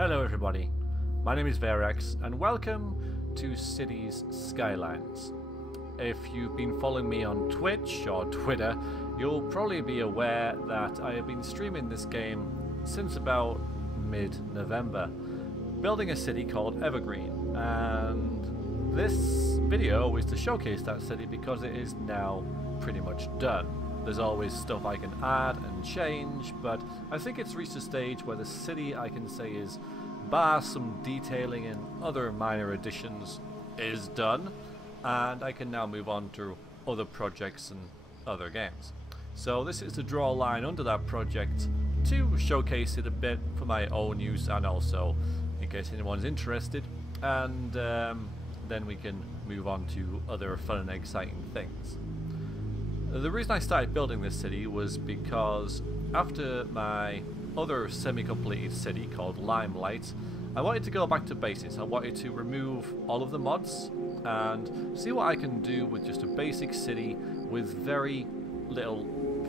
Hello everybody, my name is Veriax and welcome to Cities Skylines. If you've been following me on Twitch or Twitter, you'll probably be aware that I have been streaming this game since about mid-November, building a city called Evergreen, and this video is to showcase that city because it is now pretty much done. There's always stuff I can add and change, but I think it's reached a stage where the city, I can say, is, bar some detailing and other minor additions, is done, and I can now move on to other projects and other games. So this is to draw a line under that project to showcase it a bit for my own use and also in case anyone's interested, and then we can move on to other fun and exciting things. The reason I started building this city was because after my other semi-completed city called Limelight, I wanted to go back to basics. I wanted to remove all of the mods and see what I can do with just a basic city with very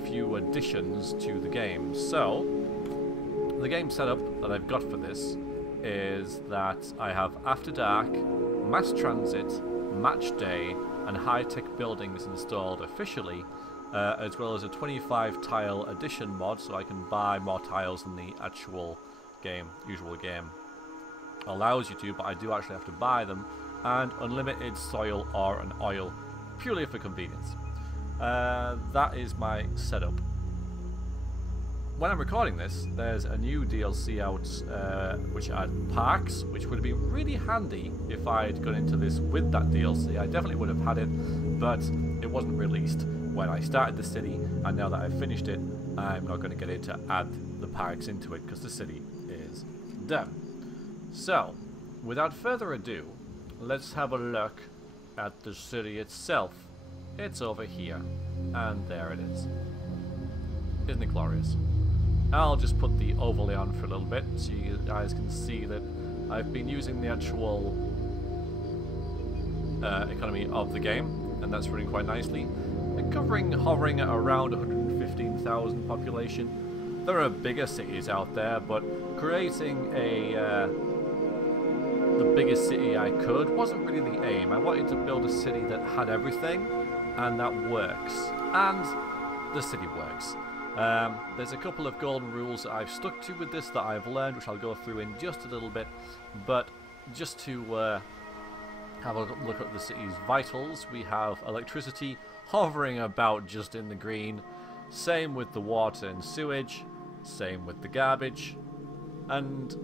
few additions to the game. So the game setup that I've got for this is that I have After Dark, Mass Transit, Match Day and high-tech buildings installed officially, as well as a 25 tile addition mod, so I can buy more tiles than the actual usual game allows you to, but I do actually have to buy them, and unlimited soil, ore and oil, purely for convenience. That is my setup. When I'm recording this, there's a new DLC out which had parks, which would have been really handy if I'd gone into this with that DLC. I definitely would have had it, but it wasn't released when I started the city, and now that I've finished it, I'm not going to get it to add the parks into it because the city is done. So, without further ado, let's have a look at the city itself. It's over here, and there it is. Isn't it glorious? I'll just put the overlay on for a little bit so you guys can see that I've been using the actual economy of the game, and that's running quite nicely. Hovering at around 115,000 population. There are bigger cities out there, but creating the biggest city I could wasn't really the aim. I wanted to build a city that had everything, and that works. And the city works. There's a couple of golden rules that I've stuck to with this that I've learned, which I'll go through in just a little bit, but just to have a look at the city's vitals, we have electricity hovering about just in the green, same with the water and sewage, same with the garbage, and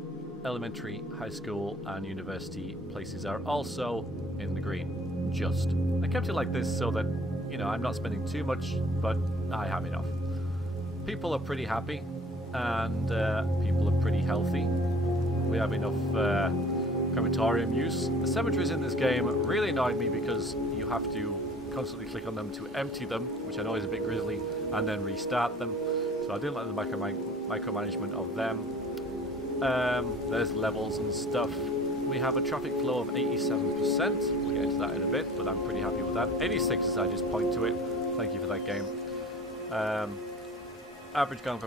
elementary, high school and university places are also in the green, just. I kept it like this so that, you know, I'm not spending too much, but I have enough. People are pretty happy, and people are pretty healthy. We have enough crematorium use. The cemeteries in this game really annoyed me because you have to constantly click on them to empty them, which I know is a bit grisly, and then restart them. So I didn't like the micromanagement of them. There's levels and stuff. We have a traffic flow of 87%. We'll get into that in a bit, but I'm pretty happy with that. 86 as I just point to it. Thank you for that game. Average ground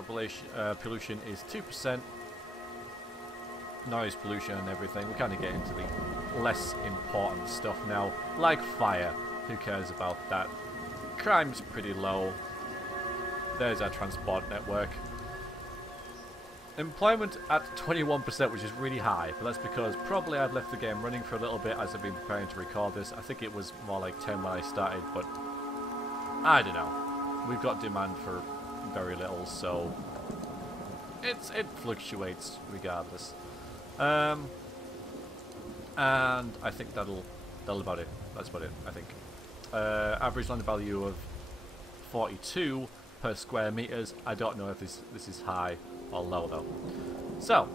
pollution is 2%. Noise pollution and everything. We kind of get into the less important stuff now, like fire. Who cares about that? Crime's pretty low. There's our transport network. Employment at 21%, which is really high, but that's because probably I've left the game running for a little bit as I've been preparing to record this. I think it was more like 10 when I started, but I don't know. We've got demand for very little, so it fluctuates regardless. And I think that'll about it. That's about it, I think. Average land value of 42 per square meters. I don't know if this is high or low though. So,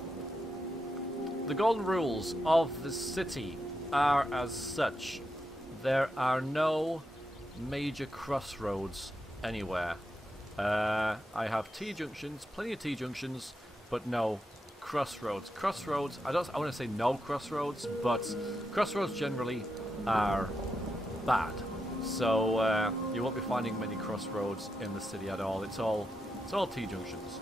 the golden rules of the city are as such. There are no major crossroads anywhere. I have T-junctions, plenty of T-junctions, but no crossroads. Crossroads, I want to say no crossroads, but crossroads generally are bad. So you won't be finding many crossroads in the city at all. It's all T-junctions.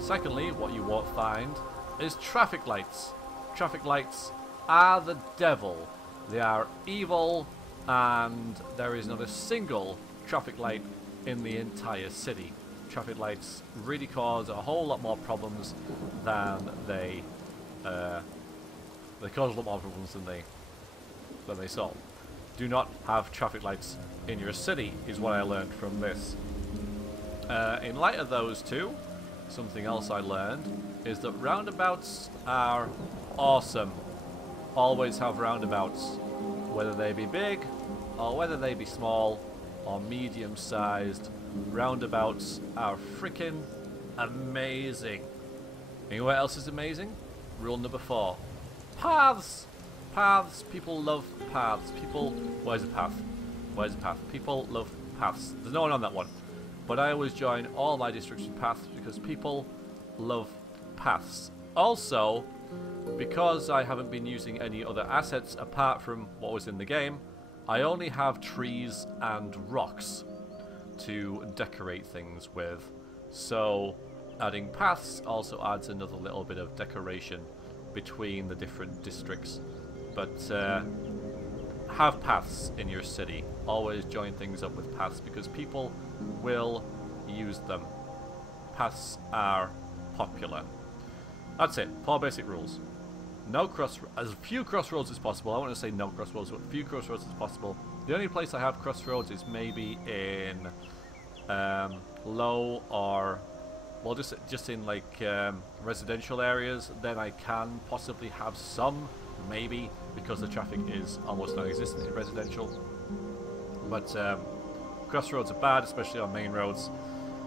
Secondly, what you won't find is traffic lights. Traffic lights are the devil. They are evil, and there is not a single traffic light in the entire city. Traffic lights really cause a whole lot more problems than they cause a lot more problems than they solve. Do not have traffic lights in your city is what I learned from this. In light of those two, something else I learned is that roundabouts are awesome. Always have roundabouts, whether they be big or whether they be small or medium-sized. Roundabouts are freaking amazing. You know what else is amazing? Rule number 4. Paths! Paths. People love paths. Where's a path? Where's a path? People love paths. There's no one on that one. But I always join all my districts with paths because people love paths. Also, because I haven't been using any other assets apart from what was in the game, I only have trees and rocks to decorate things with. So adding paths also adds another little bit of decoration between the different districts. But have paths in your city. Always join things up with paths because people will use them. Paths are popular. That's it. 4 basic rules. No as few crossroads as possible. I want to say no crossroads, but few crossroads as possible. The only place I have crossroads is maybe in low or, well, just in like residential areas. Then I can possibly have some, maybe, because the traffic is almost non-existent in residential. But crossroads are bad, especially on main roads.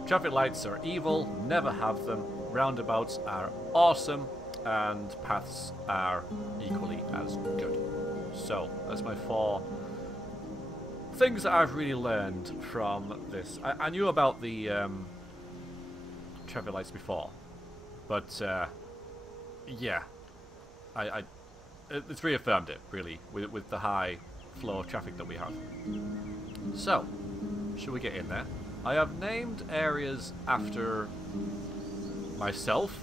Traffic lights are evil. Never have them. Roundabouts are awesome. And paths are equally as good. So, that's my 4 things that I've really learned from this. I knew about the traffic lights before, but yeah, it's reaffirmed it, really, with the high flow of traffic that we have. So, should we get in there? I have named areas after myself,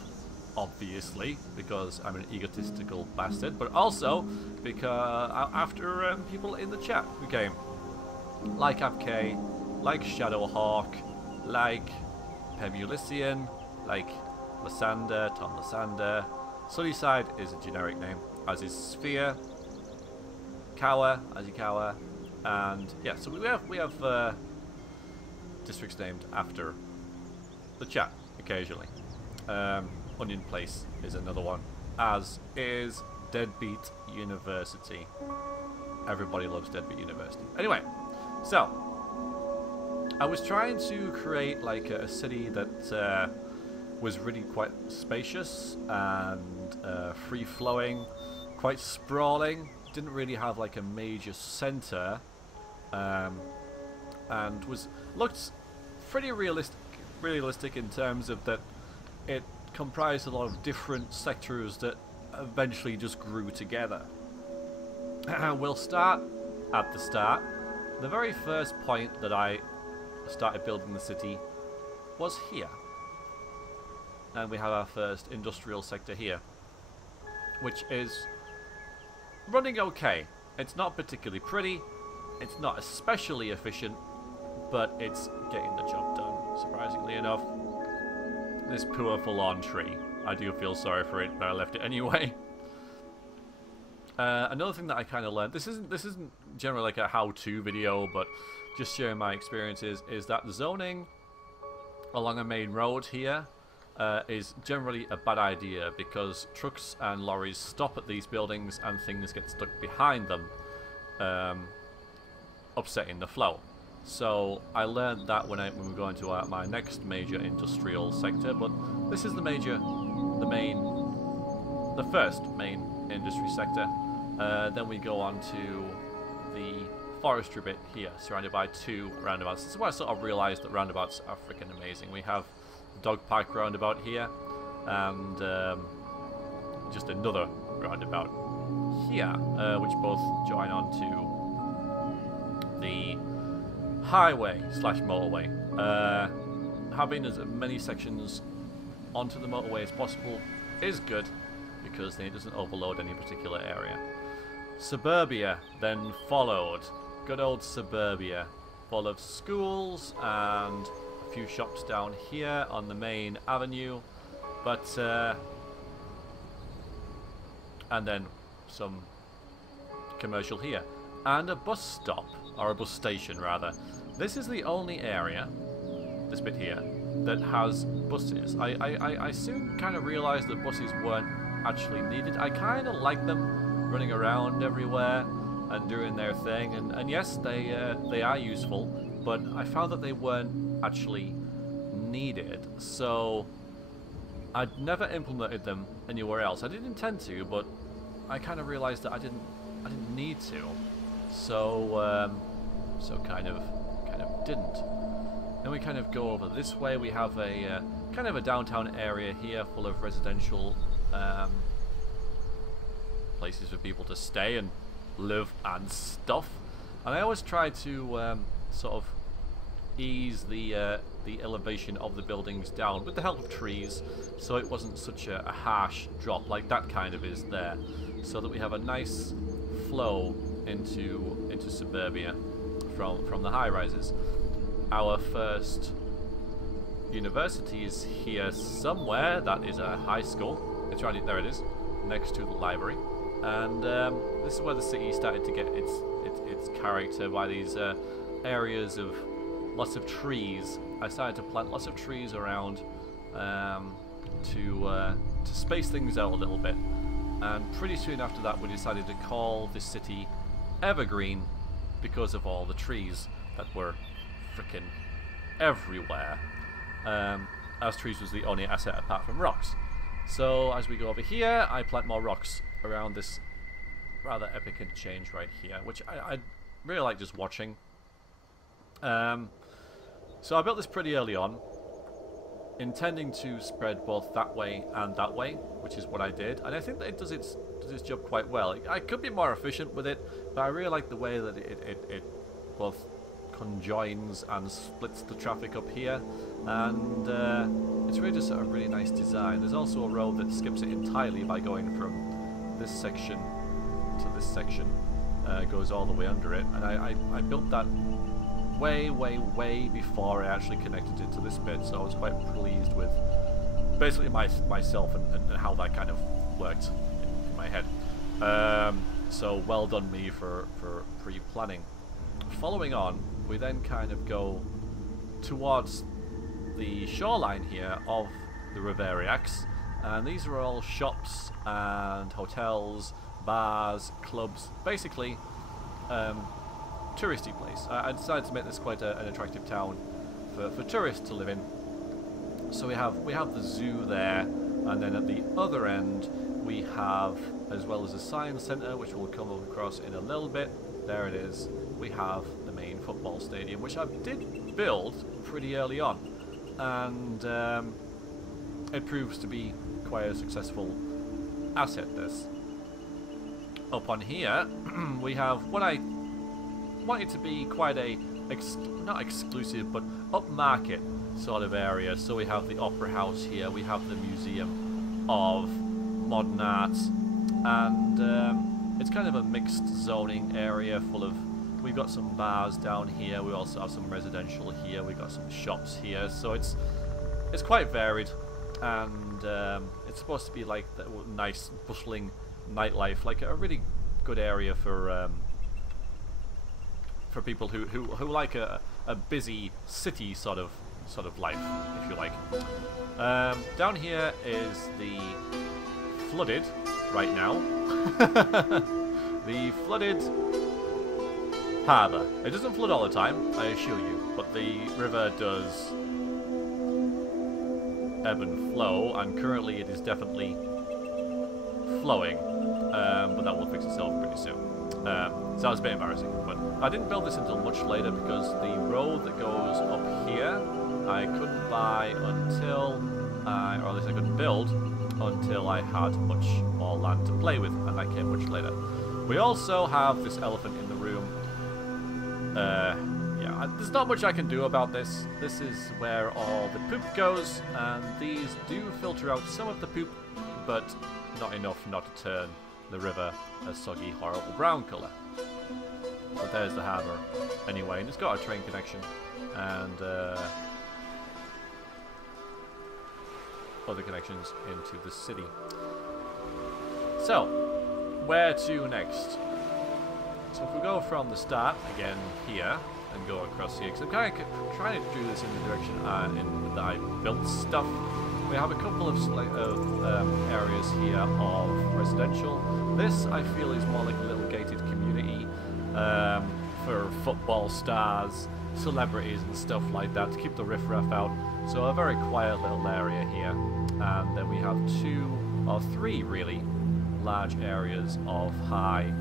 obviously, because I'm an egotistical bastard, but also because after people in the chat who came, like Abk, like Shadowhawk, like Pemulissian, like Lysander, Tom Lysander. Sunnyside is a generic name, as is Sphere, Kawa, Azikawa, and yeah. So we have districts named after the chat occasionally. Onion Place is another one, as is Deadbeat University. Everybody loves Deadbeat University. Anyway, so I was trying to create like a city that was really quite spacious and free-flowing, quite sprawling. Didn't really have like a major center, and looked pretty realistic in terms of that it comprised a lot of different sectors that eventually just grew together. We'll start at the start. The very first point that I started building the city was here. And we have our first industrial sector here, which is running okay. It's not particularly pretty, it's not especially efficient, but it's getting the job done, surprisingly enough. This poor full-on tree. I do feel sorry for it, but I left it anyway. Another thing that I kind of learned, this isn't generally like a how-to video, but just sharing my experiences, is that zoning along a main road here is generally a bad idea because trucks and lorries stop at these buildings and things get stuck behind them, upsetting the flow. So I learned that when we go into my next major industrial sector, but this is the first main industry sector. Then we go on to the forestry bit here, surrounded by 2 roundabouts. This is why I sort of realised that roundabouts are freaking amazing. We have the Dog Park roundabout here, and just another roundabout here, which both join on to the highway / motorway. Having as many sections onto the motorway as possible is good because then it doesn't overload any particular area. Suburbia then followed. Good old suburbia, full of schools and a few shops down here on the main avenue, but and then some commercial here, and a bus stop, or a bus station rather. This is the only area, this bit here, that has buses. I soon kind of realised that buses weren't actually needed. I kind of like them running around everywhere and doing their thing, and yes, they are useful, but I found that they weren't actually needed, so I'd never implemented them anywhere else. I didn't intend to, but I kind of realised that I didn't need to, so so kind of didn't. Then we kind of go over this way. We have a kind of a downtown area here full of residential places for people to stay and live and stuff. And I always try to sort of ease the elevation of the buildings down with the help of trees, so it wasn't such a harsh drop like that kind of is there, so that we have a nice flow into suburbia from the high rises. Our first university is here somewhere. That is a high school. It's right there. It is next to the library, and this is where the city started to get its character by these areas of lots of trees. I started to plant lots of trees around to space things out a little bit, and pretty soon after that we decided to call this city Evergreen because of all the trees that were frickin' everywhere, as trees was the only asset apart from rocks. So as we go over here, I plant more rocks around this rather epic interchange right here, which I really like just watching. So I built this pretty early on, intending to spread both that way and that way, which is what I did, and I think that it does its job quite well. I could be more efficient with it, but I really like the way that it both conjoins and splits the traffic up here, and it's really just a really nice design. There's also a road that skips it entirely by going from this section to this section, goes all the way under it, and I built that way before I actually connected it to this bit, so I was quite pleased with basically myself and how that kind of worked in my head. So well done me for pre-planning. Following on, we then kind of go towards the shoreline here of the veriax, and these are all shops and hotels, bars, clubs, basically touristy place. I decided to make this quite an attractive town for tourists to live in. So we have the zoo there, and then at the other end we have, as well as a science centre, which we'll come across in a little bit. There it is. We have the main football stadium, which I did build pretty early on, and it proves to be quite a successful asset. This up on here we have what I wanted to be quite a not exclusive but upmarket sort of area. So we have the opera house here, we have the museum of modern arts, and it's kind of a mixed zoning area full of, we've got some bars down here, we also have some residential here, we've got some shops here, so it's quite varied, and it's supposed to be like the nice bustling nightlife, like a really good area for people who like a busy city sort of life, if you like. Down here is the flooded right now. The flooded harbour. It doesn't flood all the time, I assure you, but the river does ebb and flow, and currently it is definitely flowing, but that will fix itself pretty soon. So that was a bit embarrassing, but I didn't build this until much later because the road that goes up here I couldn't buy until, or at least I couldn't build until I had much more land to play with, and that came much later. We also have this elephant in the room. Yeah, there's not much I can do about this. This is where all the poop goes, and these do filter out some of the poop but not enough not to turn the river a soggy, horrible brown colour. But there's the harbour anyway, and it's got a train connection and other connections into the city. So, where to next? So if we go from the start, again here, and go across here, because I'm kind of trying to do this in the direction in that I built stuff. We have a couple of areas here of residential. This, I feel, is more like a little gated community for football stars, celebrities and stuff like that, to keep the riffraff out. So a very quiet little area here. And then we have 2 or 3 really large areas of high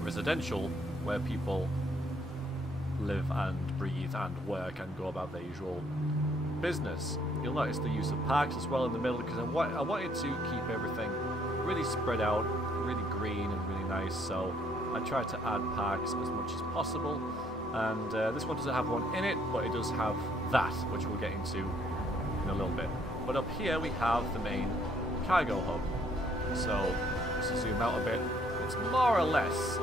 residential where people live and breathe and work and go about their usual business. You'll notice the use of parks as well in the middle, because I wanted to keep everything really spread out, really green and really nice, so I tried to add parks as much as possible. And this one doesn't have one in it, but it does have that, which we'll get into in a little bit. But up here we have the main cargo hub. So, just to zoom out a bit, it's more or less...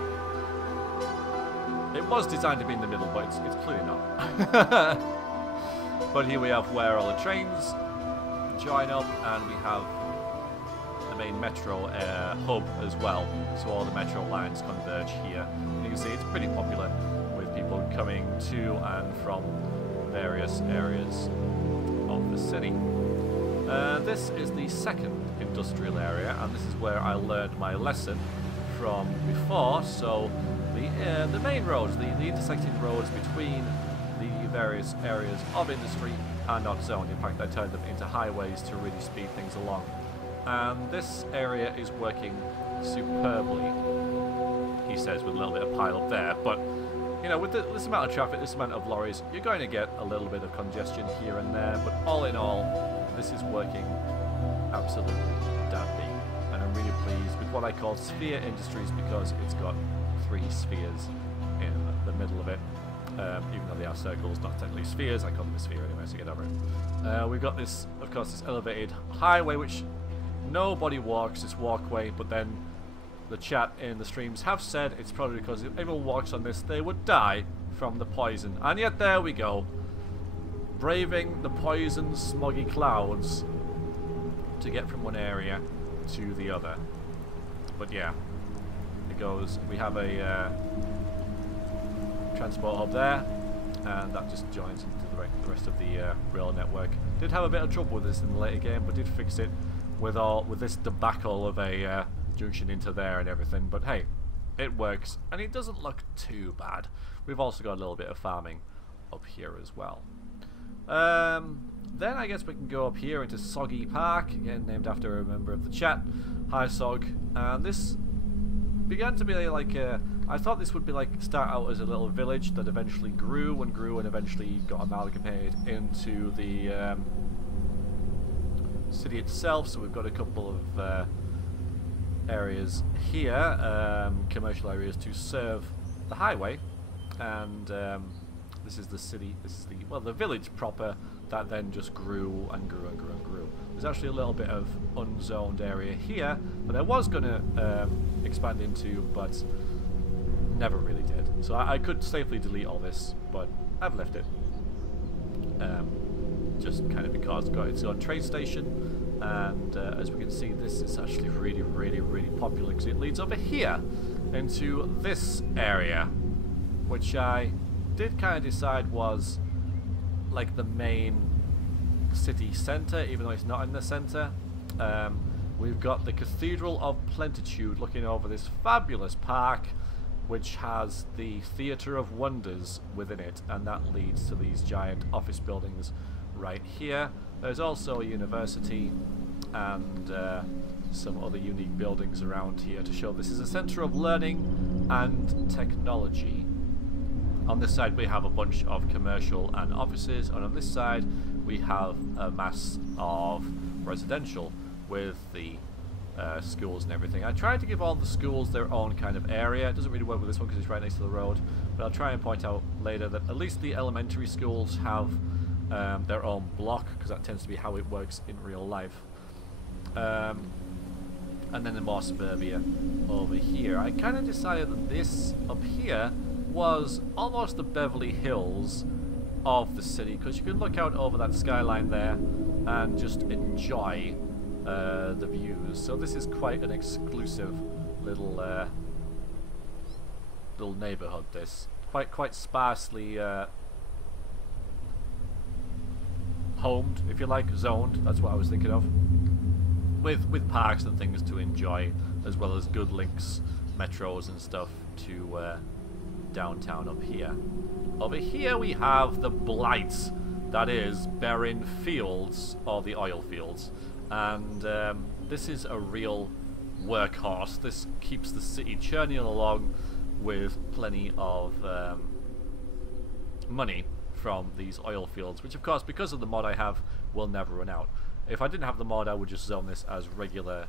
It was designed to be in the middle, but it's clearly not. But here we have where all the trains join up, and we have the main metro hub as well. So all the metro lines converge here. And you can see it's pretty popular with people coming to and from various areas of the city. This is the second industrial area, and this is where I learned my lesson from before. So the main roads, the intersecting roads between the various areas of industry are not zoned. In fact, I turned them into highways to really speed things along. And this area is working superbly, he says, with a little bit of pile up there. But, you know, with this amount of traffic, this amount of lorries, you're going to get a little bit of congestion here and there. But all in all, this is working absolutely dandy. And I'm really pleased with what I call Sphere Industries, because it's got 3 spheres in the middle of it. Even though they are circles, not technically spheres, I call them a sphere anyway, so get over it. We've got this, of course, this elevated highway, which nobody walks, this walkway, but then the chat in the streams have said it's probably because if everyone walks on this, they would die from the poison. And yet there we go, braving the poison smoggy clouds to get from one area to the other. But yeah, it goes, we have a transport hub there, and that just joins into the rest of the rail network. Did have a bit of trouble with this in the later game, but did fix it with this debacle of a junction into there and everything. But hey, it works, and it doesn't look too bad. We've also got a little bit of farming up here as well. Then I guess we can go up here into Soggy Park, again named after a member of the chat. Hi Sog. And this began to be like I thought this would be like start out as a little village that eventually grew and grew and eventually got amalgamated into the city itself. So we've got a couple of areas here, commercial areas to serve the highway, and this is the city. This is the village proper that then just grew and grew and grew and grew. There's actually a little bit of unzoned area here that I was going to expand into, but never really did. So I could safely delete all this, but I've left it. Just kind of because it's got a train station, and as we can see, this is actually really, really, really popular because it leads over here into this area, which I did kind of decide was like the main city centre, even though it's not in the centre. We've got the Cathedral of Plenitude looking over this fabulous park, which has the Theatre of Wonders within it, and that leads to these giant office buildings right here. There's also a university and some other unique buildings around here to show this is a centre of learning and technology. On this side we have a bunch of commercial and offices, and on this side we have a mass of residential with the schools and everything. I tried to give all the schools their own kind of area. It doesn't really work with this one because it's right next to the road, but I'll try and point out later that at least the elementary schools have their own block, because that tends to be how it works in real life. And then the more suburbia over here. I kind of decided that this up here was almost the Beverly Hills of the city, because you can look out over that skyline there and just enjoy the views. So this is quite an exclusive little little neighborhood. This quite sparsely homed, if you like, zoned. That's what I was thinking of. With parks and things to enjoy, as well as good links, metros and stuff to downtown up here. Over here we have the blight that is barren fields, or the oil fields, and this is a real workhorse. This keeps the city churning along with plenty of money from these oil fields, which of course, because of the mod I have, will never run out. If I didn't have the mod, I would just zone this as regular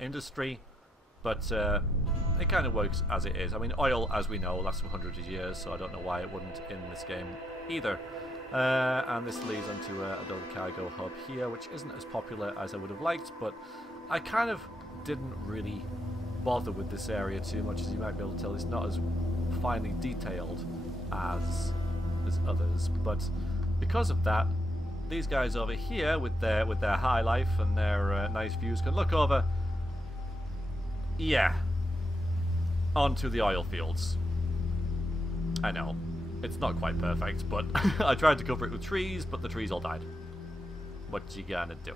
industry, but it kind of works as it is. I mean, oil, as we know, lasts for hundreds of years, so I don't know why it wouldn't in this game either. And this leads onto a little cargo hub here, which isn't as popular as I would have liked, but I kind of didn't really bother with this area too much, as you might be able to tell. It's not as finely detailed as others, but because of that, these guys over here with their high life and their nice views can look over, yeah, onto the oil fields. I know, it's not quite perfect, but I tried to cover it with trees, but the trees all died. What you gonna do?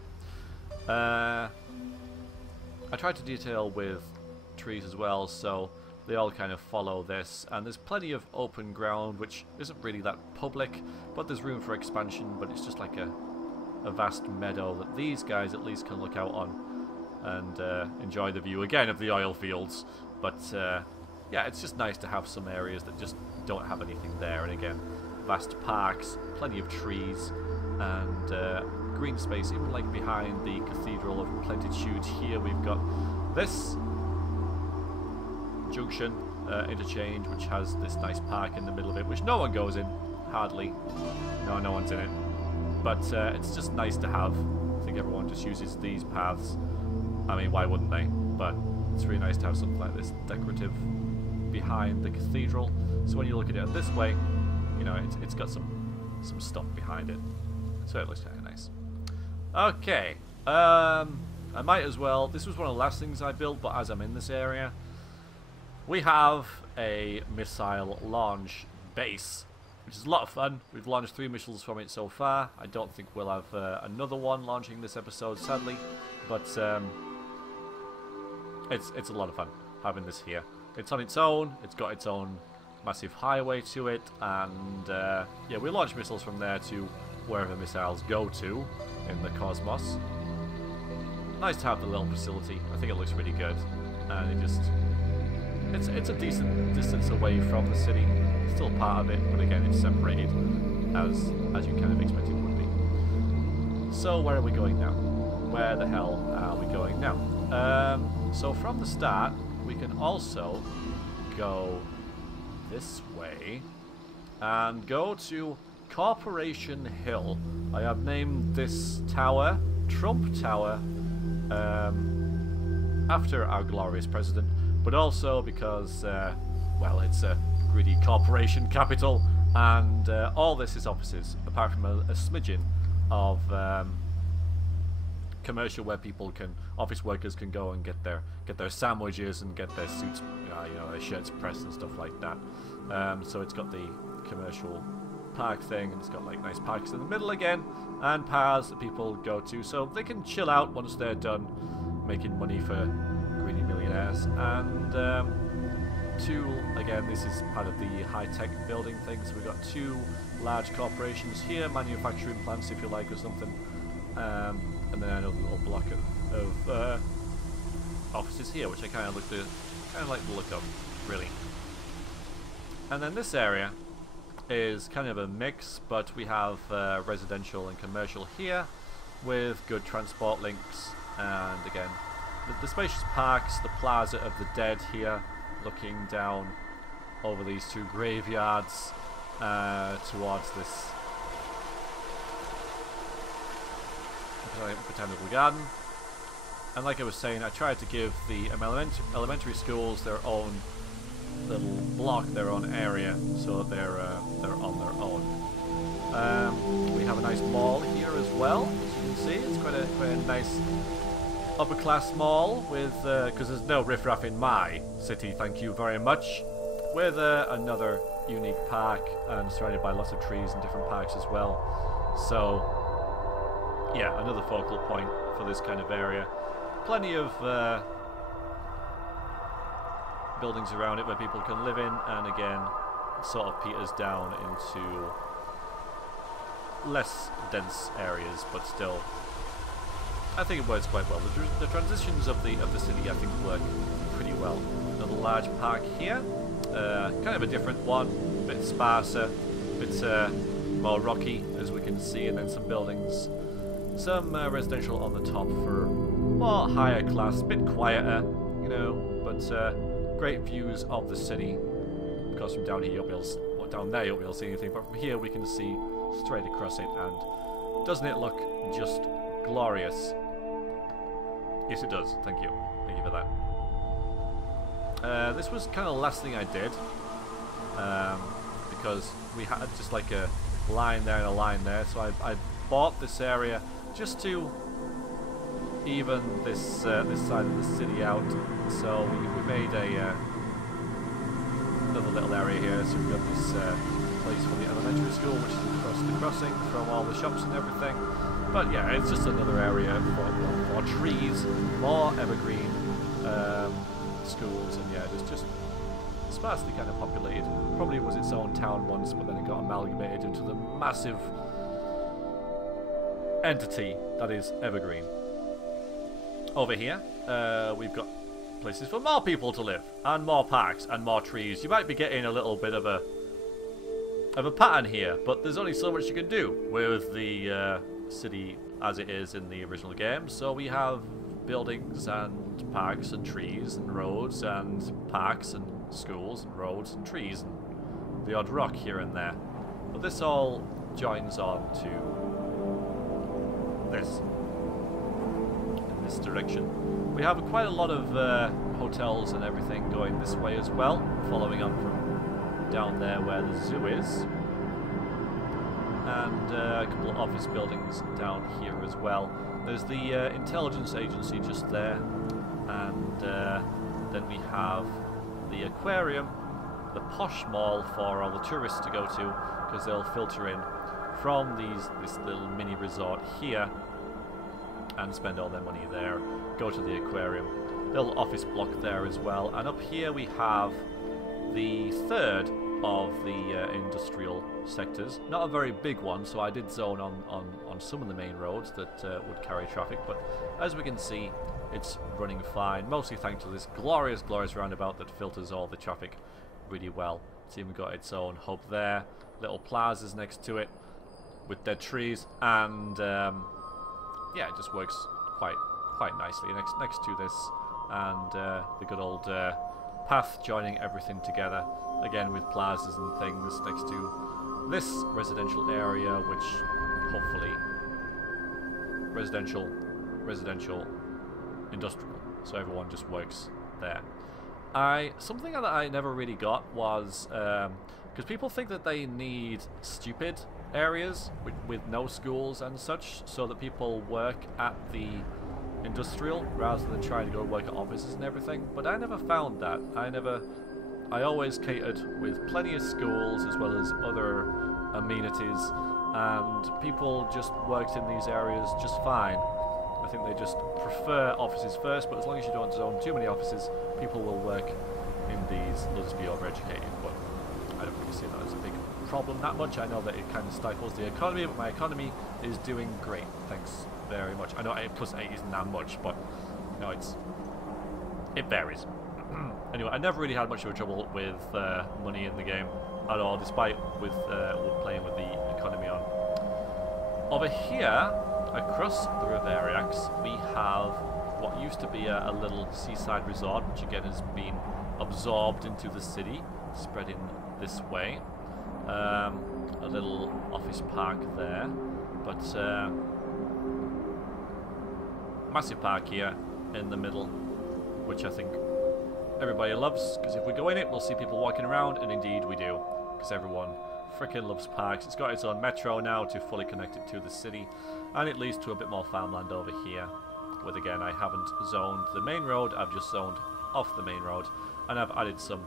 I tried to detail with trees as well, so they all kind of follow this, and there's plenty of open ground, which isn't really that public, but there's room for expansion. But it's just like a vast meadow that these guys at least can look out on and enjoy the view again of the oil fields. But yeah, it's just nice to have some areas that just don't have anything there, and again, vast parks, plenty of trees, and green space, even like behind the Cathedral of Plentitude here. We've got this Junction Interchange, which has this nice park in the middle of it, which no one goes in, hardly. No one's in it. But it's just nice to have. I think everyone just uses these paths. I mean, why wouldn't they? But it's really nice to have something like this decorative behind the cathedral. So when you look at it this way, you know, it's got some stuff behind it. So it looks kind of nice. Okay. I might as well. This was one of the last things I built, but as I'm in this area, we have a missile launch base, which is a lot of fun. We've launched 3 missiles from it so far. I don't think we'll have another one launching this episode, sadly, but it's a lot of fun having this here. It's on its own. It's got its own massive highway to it, and yeah, we launch missiles from there to wherever missiles go to in the cosmos. Nice to have the little facility. I think it looks really good, and it just... It's a decent distance away from the city. It's still part of it, but again, it's separated as you kind of expect it would be. So where are we going now? Where the hell are we going now? So from the start, we can also go this way and go to Corporation Hill. I have named this tower Trump Tower after our glorious president, but also because, well, it's a greedy corporation capital, and all this is offices, apart from a smidgen of commercial where people can, office workers can go and get their sandwiches and get their suits, you know, their shirts pressed and stuff like that. So it's got the commercial park thing, and it's got like nice parks in the middle again, and paths that people go to, so they can chill out once they're done making money for greedy millionaires. And again, this is part of the high-tech building thing, so we've got 2 large corporations here, manufacturing plants if you like, or something, and then another little block of offices here, which I kind of like the look of, really. And then this area is kind of a mix, but we have residential and commercial here with good transport links, and again the spacious parks, the Plaza of the Dead here, looking down over these 2 graveyards towards this. botanical garden. And like I was saying, I tried to give the elementary schools their own little block, their own area, so they're on their own. We have a nice mall here as well. As you can see, it's quite a nice upper class mall with because there's no riffraff in my city, thank you very much. With another unique park and surrounded by lots of trees and different parks as well. So yeah, another focal point for this kind of area. Plenty of buildings around it where people can live in, and again, it sort of peters down into less dense areas, but still, I think it works quite well. The transitions of the city, I think, work pretty well. Another large park here, kind of a different one, a bit sparser, a bit more rocky, as we can see, and then some buildings. Some residential on the top for more higher class, a bit quieter, you know, but great views of the city. Of course, from down here you'll be able to, or down there you'll be able to see anything, but from here we can see straight across it, and doesn't it look just glorious? Yes, it does. Thank you. Thank you for that. This was kind of the last thing I did, because we had just like a line there and a line there, so I bought this area just to even this this side of the city out. So we made another little area here. So we've got this place for the elementary school, which is across the crossing from all the shops and everything. But yeah, it's just another area for trees, more evergreen schools, and yeah, just sparsely kind of populated. Probably was its own town once, but then it got amalgamated into the massive entity that is Evergreen. Over here, we've got places for more people to live, and more parks, and more trees. You might be getting a little bit of a pattern here, but there's only so much you can do with the city as it is in the original game. So we have buildings and parks and trees and roads and parks and schools and roads and trees and the odd rock here and there. But this all joins on to this in this direction. We have quite a lot of hotels and everything going this way as well, following on from down there where the zoo is, and a couple of office buildings down here as well. There's the intelligence agency just there, and then we have the aquarium, the posh mall for all the tourists to go to, because they'll filter in from this little mini resort here and spend all their money there, go to the aquarium. Little office block there as well, and up here we have the third of the industrial sectors. Not a very big one, so I did zone on some of the main roads that would carry traffic, but as we can see, it's running fine, mostly thanks to this glorious roundabout that filters all the traffic really well. It's even got its own hub there, little plazas next to it with dead trees, and yeah, it just works quite nicely next to this, and the good old path joining everything together, again with plazas and things next to this residential area, which hopefully residential, industrial, so everyone just works there. Something that I never really got was, because people think that they need stupid areas with no schools and such, so that people work at the industrial rather than trying to go work at offices and everything, but I never found that. I always catered with plenty of schools as well as other amenities, and people just worked in these areas just fine. I think they just prefer offices first, but as long as you don't zone too many offices, people will work in these. They'll just be overeducated, but I don't really see that as a big problem that much. I know that it kind of stifles the economy, but my economy is doing great, thanks very much. I know 8 plus 8 isn't that much, but you know, it varies. Anyway, I never really had much of a trouble with money in the game at all, despite with playing with the economy on. Over here, across the veriax, we have what used to be a little seaside resort, which again has been absorbed into the city, spreading this way. A little office park there, but massive park here in the middle, which I think everybody loves, because if we go in it, we'll see people walking around, and indeed we do, because everyone freaking loves parks. It's got its own metro now to fully connect it to the city, and it leads to a bit more farmland over here, with, again, I haven't zoned the main road, I've just zoned off the main road, and I've added some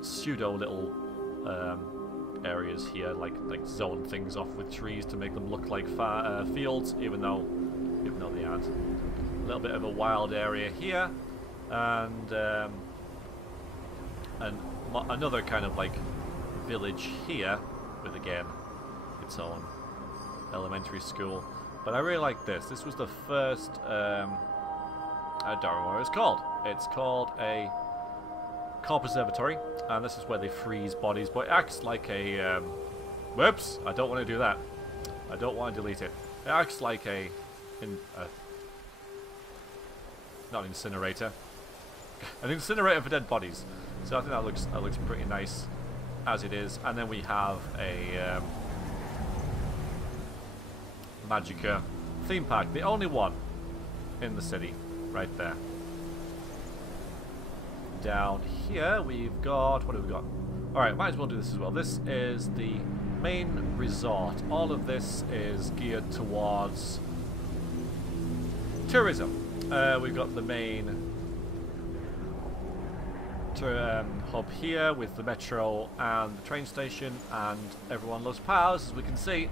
pseudo little areas here, like zone things off with trees to make them look like fields, even though they aren't. A little bit of a wild area here, and another kind of like village here with, again, its own elementary school. But I really like this. This was the first I don't remember what it's called. It's called a corpse observatory, and this is where they freeze bodies, but it acts like a whoops, I don't want to do that. I don't want to delete it. It acts like not an incinerator. An incinerator for dead bodies. So I think that looks pretty nice as it is. And then we have a Magica theme park, the only one in the city, right there. Down here we've got, what have we got? Alright, might as well do this as well. This is the main resort. All of this is geared towards tourism. We've got the main hub here with the metro and the train station, and everyone loves powers, as we can see.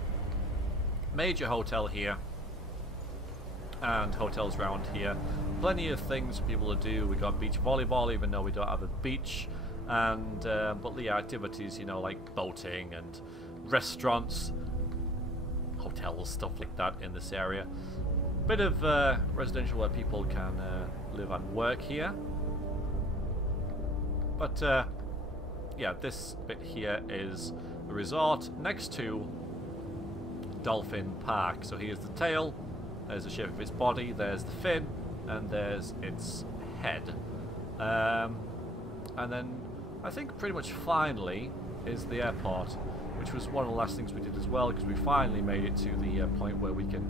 Major hotel here, and hotels around here. Plenty of things for people to do. We got beach volleyball, even though we don't have a beach, and but the activities, you know, like boating and restaurants, hotels, stuff like that in this area. Bit of residential where people can live and work here. But yeah, this bit here is a resort next to Dolphin Park. So here's the tail, there's the shape of its body, there's the fin, and there's its head. And then I think pretty much finally is the airport, which was one of the last things we did as well, because we finally made it to the point where we can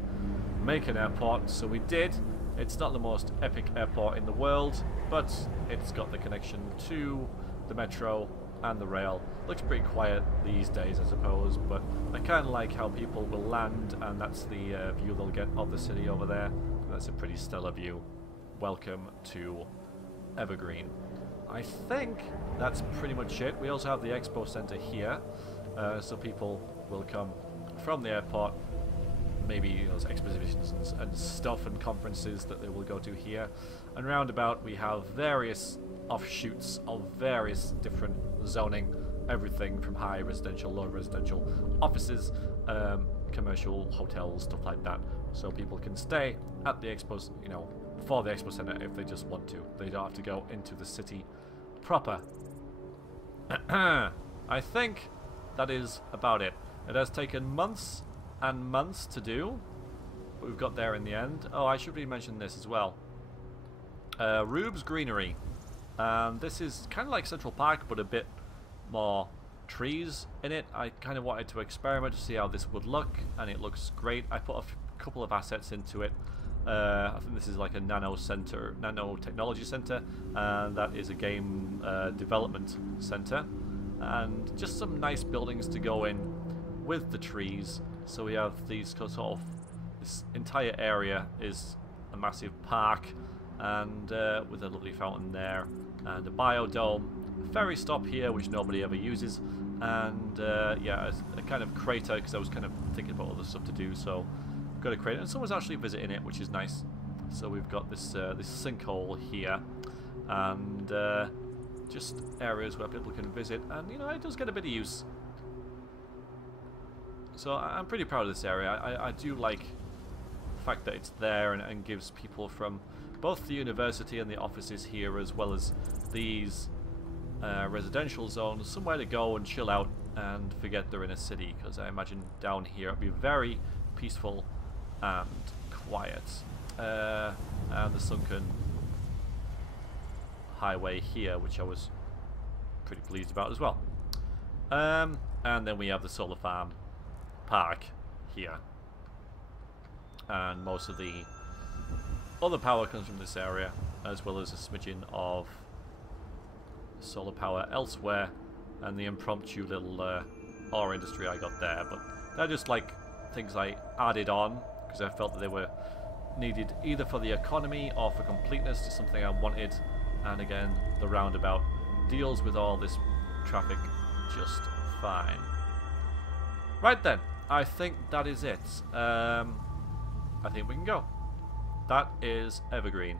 make an airport. So we did. It's not the most epic airport in the world, but it's got the connection to the metro and the rail. Looks pretty quiet these days, I suppose, but I kind of like how people will land, and that's the view they'll get of the city over there. That's a pretty stellar view. Welcome to Evergreen. I think that's pretty much it. We also have the expo center here, so people will come from the airport, maybe those expositions and stuff and conferences that they will go to here. And roundabout we have various offshoots of various different zoning, everything from high residential, low residential, offices, commercial, hotels, stuff like that. So people can stay at the expo, you know, for the expo center if they just want to. They don't have to go into the city proper. I think that is about it. It has taken months and months to do, but we've got there in the end. Oh, I should really mention this as well. Rube's Greenery. And this is kind of like Central Park, but a bit more trees in it. I kind of wanted to experiment to see how this would look, and it looks great. I put a couple of assets into it. I think this is like a nanotechnology center, and that is a game development center, and just some nice buildings to go in with the trees. So we have these sort of, this entire area is a massive park, and with a lovely fountain there, and a biodome, ferry stop here which nobody ever uses, and yeah, a kind of crater, because I was kind of thinking about other stuff to do, so we've got a crater, and someone's actually visiting it, which is nice. So we've got this this sinkhole here, and just areas where people can visit, and you know, it does get a bit of use. So I'm pretty proud of this area. I do like the fact that it's there, and gives people from both the university and the offices here, as well as these residential zones, somewhere to go and chill out and forget they're in a city, because I imagine down here it'd be very peaceful and quiet. And the sunken highway here, which I was pretty pleased about as well. And then we have the solar farm park here, and most of the other power comes from this area, as well as a smidgen of solar power elsewhere, and the impromptu little ore industry I got there. But they're just like things I added on because I felt that they were needed either for the economy or for completeness to something I wanted. And again, the roundabout deals with all this traffic just fine. Right then, I think that is it. I think we can go. That is Evergreen,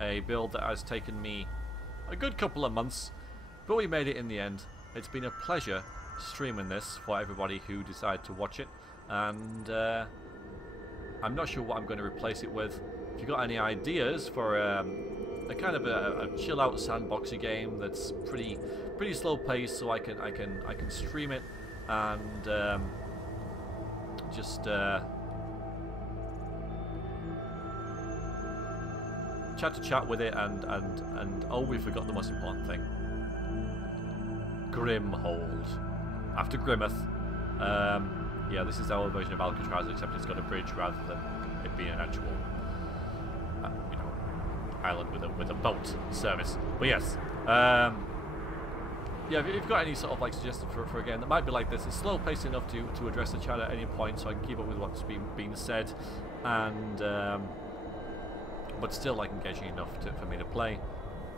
a build that has taken me a good couple of months, but we made it in the end. It's been a pleasure streaming this for everybody who decided to watch it, and I'm not sure what I'm going to replace it with. If you've got any ideas for a kind of a chill out sandboxy game that's pretty slow paced, so I can stream it and just chat with it and oh, we forgot the most important thing. Grimhold. After Grimmeth. Yeah, this is our version of Alcatraz, except it's got a bridge rather than it being an actual you know, island with a boat service. But yes, yeah, if you've got any sort of like suggestions for a game that might be like this, it's slow paced enough to address the chat at any point, so I can keep up with what's being said, and but still like engaging enough for me to play,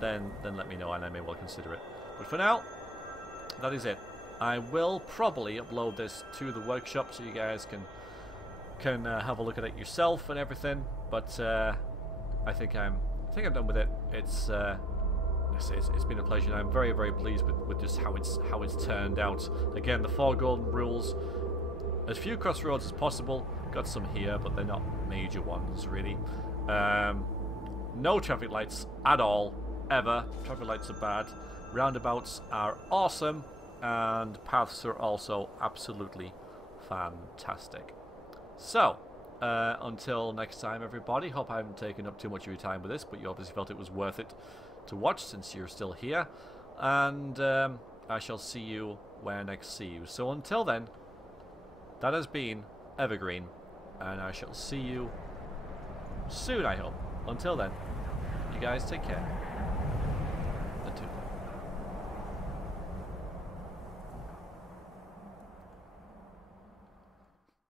then let me know and I may well consider it. But for now, that is it. I will probably upload this to the workshop so you guys can have a look at it yourself and everything. But I think I'm done with it. It's been a pleasure, and I'm very pleased with just how it's turned out. Again, the 4 golden rules, as few crossroads as possible. Got some here, but they're not major ones really. No traffic lights at all, ever. Traffic lights are bad. Roundabouts are awesome, and paths are also absolutely fantastic. So, until next time, everybody, hope I haven't taken up too much of your time with this, but you obviously felt it was worth it to watch since you're still here, and I shall see you where I next see you. So until then, that has been Evergreen, and I shall see you soon, I hope. Until then, you guys take care.